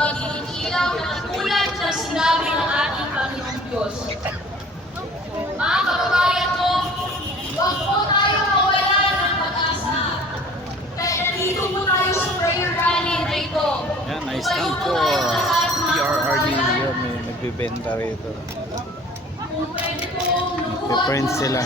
maging ilaw na katulad ng sinabi ng ating Panginoong Diyos. Mga kababayan ko, huwag po tayo mawala ng pag-asa. Kaya nandito po tayo sa prayer rally na ito. Yan, nice lang po. PRRD yun, may nagbibenta rito. Kung pwede po, Nagpiprint sila.